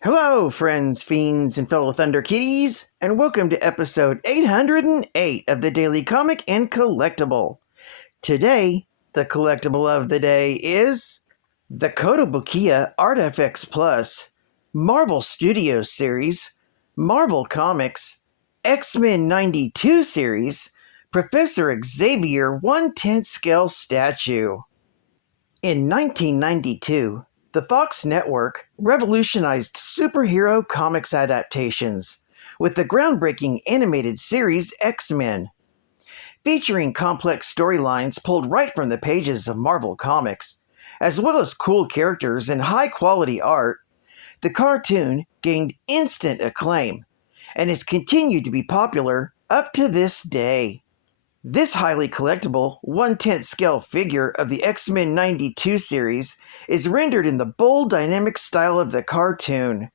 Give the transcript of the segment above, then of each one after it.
Hello, friends, fiends, and fellow Thunder Kitties, and welcome to episode 808 of the Daily Comic and Collectible. Today, the collectible of the day is the Kotobukiya ARTFX Plus, Marvel Studios series, Marvel Comics, X-Men 92 series, Professor Xavier 1/10 scale statue. In 1992, the Fox network revolutionized superhero comics adaptations with the groundbreaking animated series X-Men. Featuring complex storylines pulled right from the pages of Marvel Comics, as well as cool characters and high-quality art, the cartoon gained instant acclaim and has continued to be popular up to this day. This highly collectible 1/10 scale figure of the X-Men 92 series is rendered in the bold, dynamic style of the cartoon.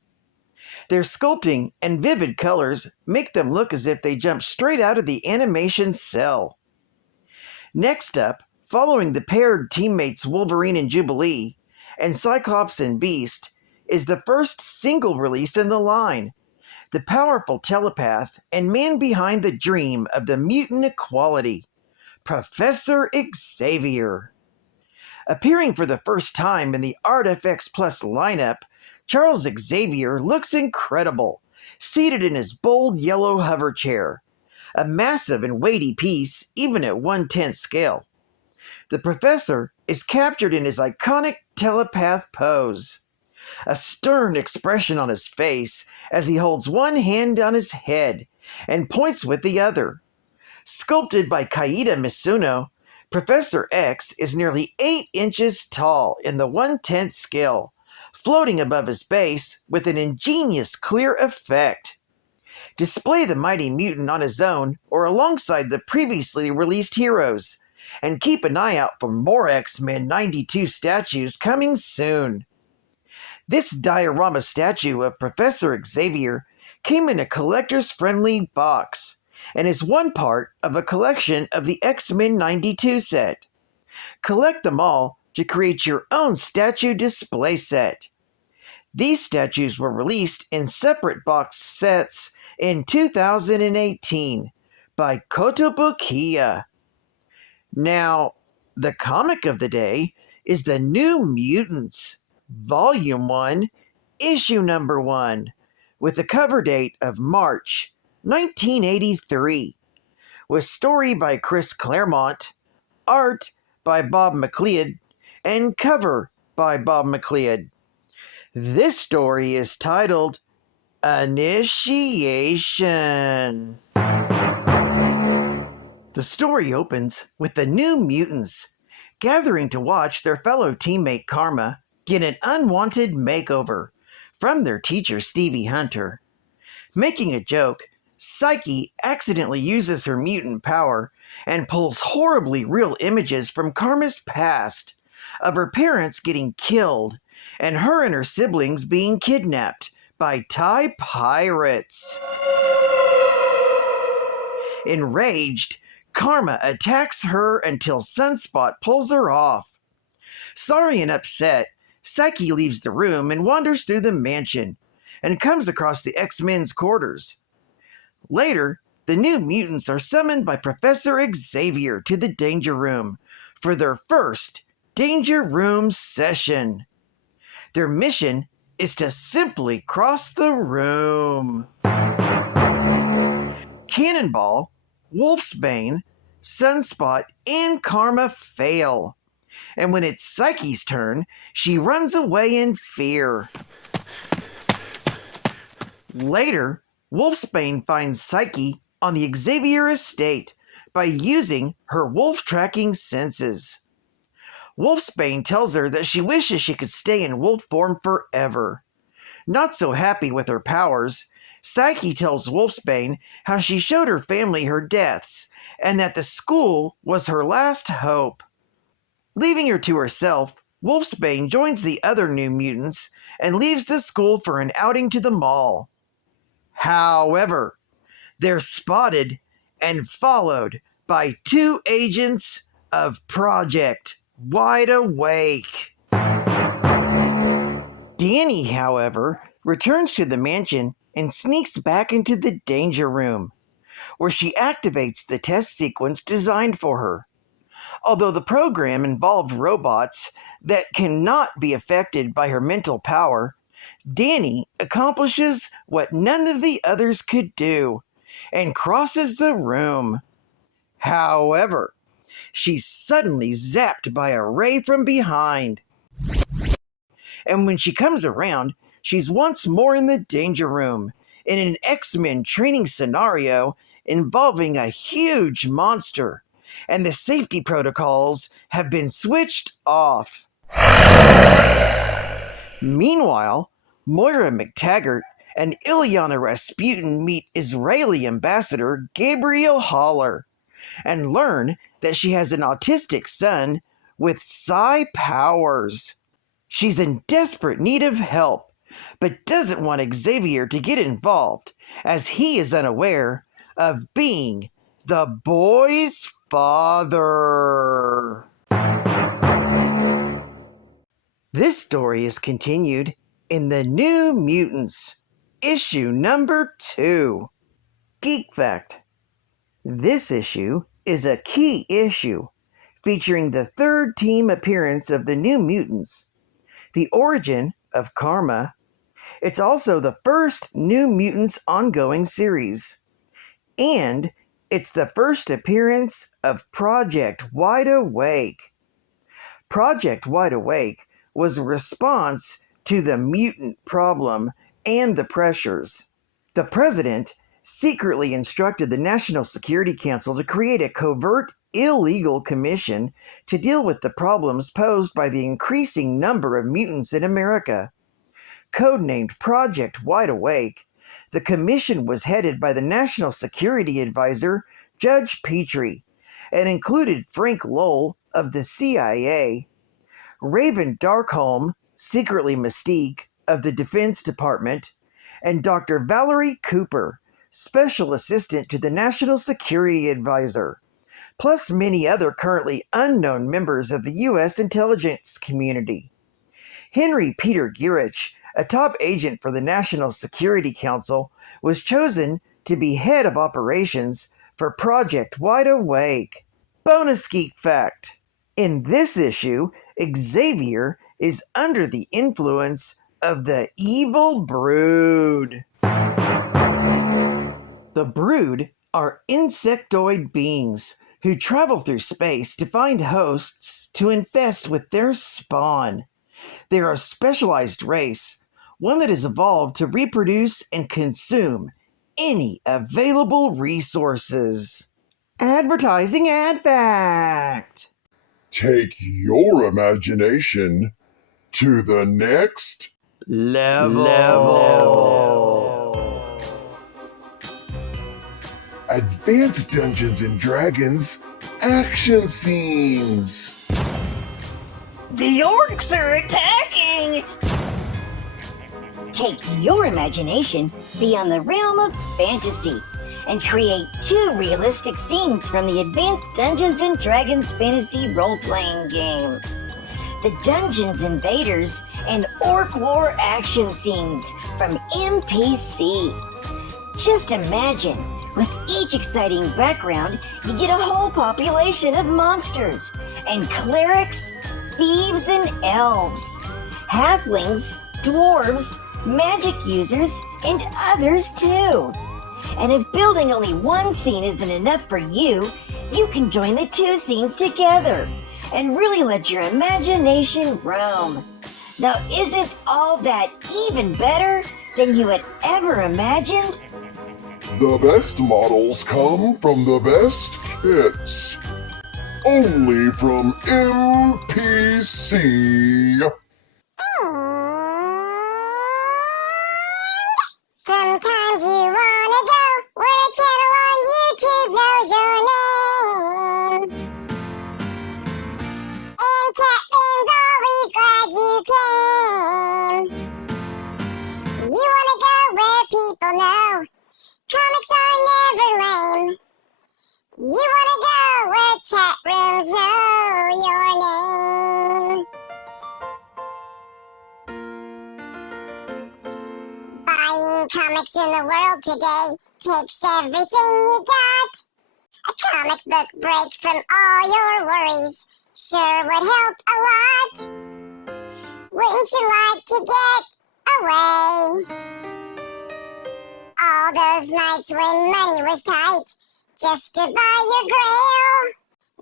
Their sculpting and vivid colors make them look as if they jumped straight out of the animation cell. Next up, following the paired teammates Wolverine and Jubilee, and Cyclops and Beast, is the first single release in the line, the powerful telepath and man behind the dream of the mutant equality, Professor Xavier. Appearing for the first time in the ARTFX Plus lineup, Charles Xavier looks incredible, seated in his bold yellow hoverchair, a massive and weighty piece even at 1/10 scale. The Professor is captured in his iconic telepath pose, a stern expression on his face as he holds one hand on his head and points with the other. Sculpted by Kaida Misuno, Professor X is nearly 8 inches tall in the 1/10 scale, floating above his base with an ingenious clear effect. Display the mighty mutant on his own or alongside the previously released heroes, and keep an eye out for more X-Men 92 statues coming soon. This diorama statue of Professor Xavier came in a collector's-friendly box and is one part of a collection of the X-Men 92 set. Collect them all to create your own statue display set. These statues were released in separate box sets in 2018 by Kotobukiya. Now, the comic of the day is the New Mutants, Volume 1, Issue Number 1, with the cover date of March 1983, with story by Chris Claremont, art by Bob McLeod, and cover by Bob McLeod. This story is titled Initiation. The story opens with the New Mutants gathering to watch their fellow teammate Karma get an unwanted makeover from their teacher Stevie Hunter. Making a joke, PSYCHE accidentally uses her mutant power and pulls horribly real images from Karma's past of her parents getting killed and her and her siblings being kidnapped by Thai pirates. Enraged, Karma attacks her until SUNSPOT pulls her off. Sorry and upset, PSYCHE leaves the room and wanders through the mansion and comes across the X-Men's quarters. Later, the New Mutants are summoned by Professor Xavier to the Danger Room for their first Danger Room session. Their mission is to simply cross the room. Cannonball, WOLFSBANE, SUNSPOT, and Karma fail. And when it's PSYCHE's turn, she runs away in fear. Later, WOLFSBANE finds PSYCHE on the Xavier estate by using her wolf tracking senses. WOLFSBANE tells her that she wishes she could stay in wolf form forever. Not so happy with her powers, PSYCHE tells WOLFSBANE how she showed her family her deaths and that the school was her last hope. Leaving her to herself, WOLFSBANE joins the other New Mutants and leaves the school for an outing to the mall. However, they're spotted and followed by 2 agents of Project WIDEAWAKE. Danny, however, returns to the mansion and sneaks back into the danger room, where she activates the test sequence designed for her. Although the program involved robots that cannot be affected by her mental power, Danny accomplishes what none of the others could do and crosses the room. However, she's suddenly zapped by a ray from behind. And when she comes around, she's once more in the danger room, in an X-Men training scenario involving a huge monster, and the safety protocols have been switched off. Meanwhile, Moira McTaggart and Ilyana Rasputin meet Israeli ambassador Gabriel Haller and learn that she has an autistic son with psi powers. She's in desperate need of help, but doesn't want Xavier to get involved, as he is unaware of being the boy's father. This story is continued in the New Mutants, issue number 2. Geek Fact. This issue is a key issue, featuring the third team appearance of the New Mutants, the origin of Karma. It's also the first New Mutants ongoing series. And it's the first appearance of Project WIDEAWAKE. Project WIDEAWAKE was a response to the mutant problem and the pressures. The president secretly instructed the National Security Council to create a covert, illegal commission to deal with the problems posed by the increasing number of mutants in America. Codenamed Project WIDEAWAKE, the commission was headed by the National Security Advisor, Judge Petrie, and included Frank Lowell of the CIA, Raven Darkholme, secretly Mystique, of the Defense Department, and Dr. Valerie Cooper, Special Assistant to the National Security Advisor, plus many other currently unknown members of the U.S. intelligence community. Henry Peter Gurich, a top agent for the National Security Council, was chosen to be head of operations for Project WIDEAWAKE. Bonus Geek Fact. In this issue, Xavier is under the influence of the evil Brood. The Brood are insectoid beings who travel through space to find hosts to infest with their spawn. They're a specialized race, one that has evolved to reproduce and consume any available resources. Advertising ad fact. Take your imagination to the next level. Advanced Dungeons & Dragons action scenes. The orcs are attacking! Take your imagination beyond the realm of fantasy and create 2 realistic scenes from the Advanced Dungeons & Dragons fantasy role-playing game. The Dungeons Invaders and Orc War action scenes from MPC. Just imagine, with each exciting background, you get a whole population of monsters and clerics, thieves and elves, halflings, dwarves, magic users, and others too. And if building only one scene isn't enough for you, you can join the 2 scenes together and really let your imagination roam. Now, isn't all that even better than you had ever imagined? The best models come from the best kits. Only from MPC. Sometimes you wanna go where a channel on YouTube knows your name. And Captain's always glad you came. You wanna go where people know comics are never lame. You wanna go where chat rooms know your name. effects in the world today takes everything you got. A comic book break from all your worries sure would help a lot. Wouldn't you like to get away? All those nights when money was tight just to buy your grail.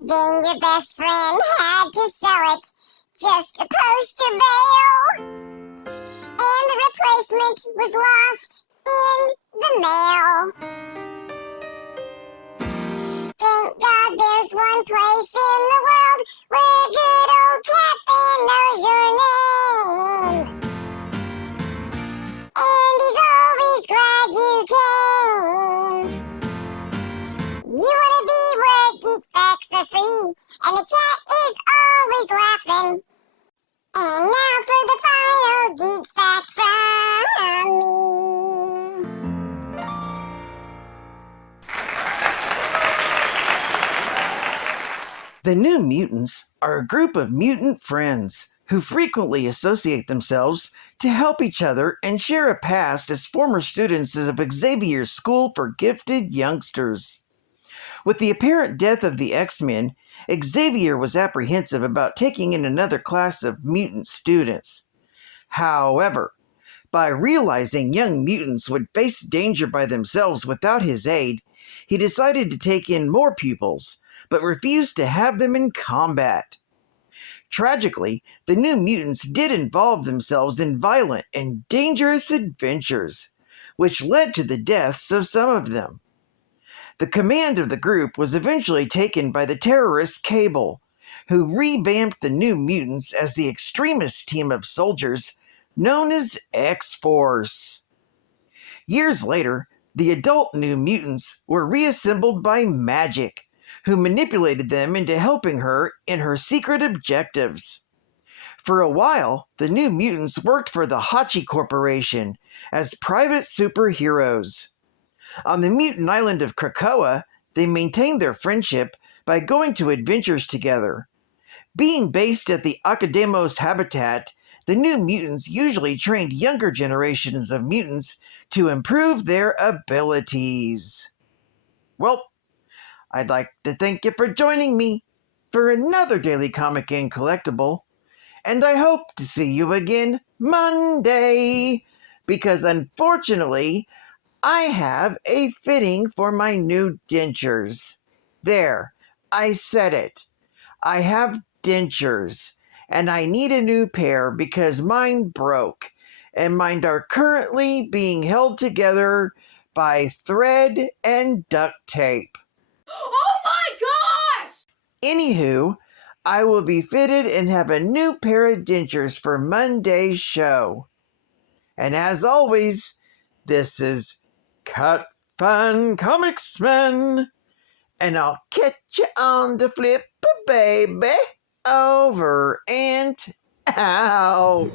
Then your best friend had to sell it just to post your bail. And the replacement was lost in the mail. Thank God there's one place in the world where good old Captain knows your name. And he's always glad you came. You wanna be where geek facts are free, and the chat is always laughing. And now for the final geek fact from me. The New Mutants are a group of mutant friends who frequently associate themselves to help each other and share a past as former students of Xavier's School for Gifted Youngsters. With the apparent death of the X-Men, Xavier was apprehensive about taking in another class of mutant students. However, by realizing young mutants would face danger by themselves without his aid, he decided to take in more pupils, but refused to have them in combat. Tragically, the New Mutants did involve themselves in violent and dangerous adventures, which led to the deaths of some of them. The command of the group was eventually taken by the terrorist Cable, who revamped the New Mutants as the extremist team of soldiers known as X-Force. Years later, the adult New Mutants were reassembled by MAGIK, who manipulated them into helping her in her secret objectives. For a while, the New Mutants worked for the Hachi Corporation as private superheroes. On the mutant island of Krakoa, they maintained their friendship by going to adventures together. Being based at the Akademos habitat, the New Mutants usually trained younger generations of mutants to improve their abilities. Well, I'd like to thank you for joining me for another Daily Comic and Collectible, and I hope to see you again Monday, because unfortunately, I have a fitting for my new dentures. There, I said it. I have dentures, and I need a new pair because mine broke, and mine are currently being held together by thread and duct tape. Oh my gosh! Anywho, I will be fitted and have a new pair of dentures for Monday's show. And as always, this is Cut Fun Comics Man, and I'll catch you on the flip, baby. Over and out.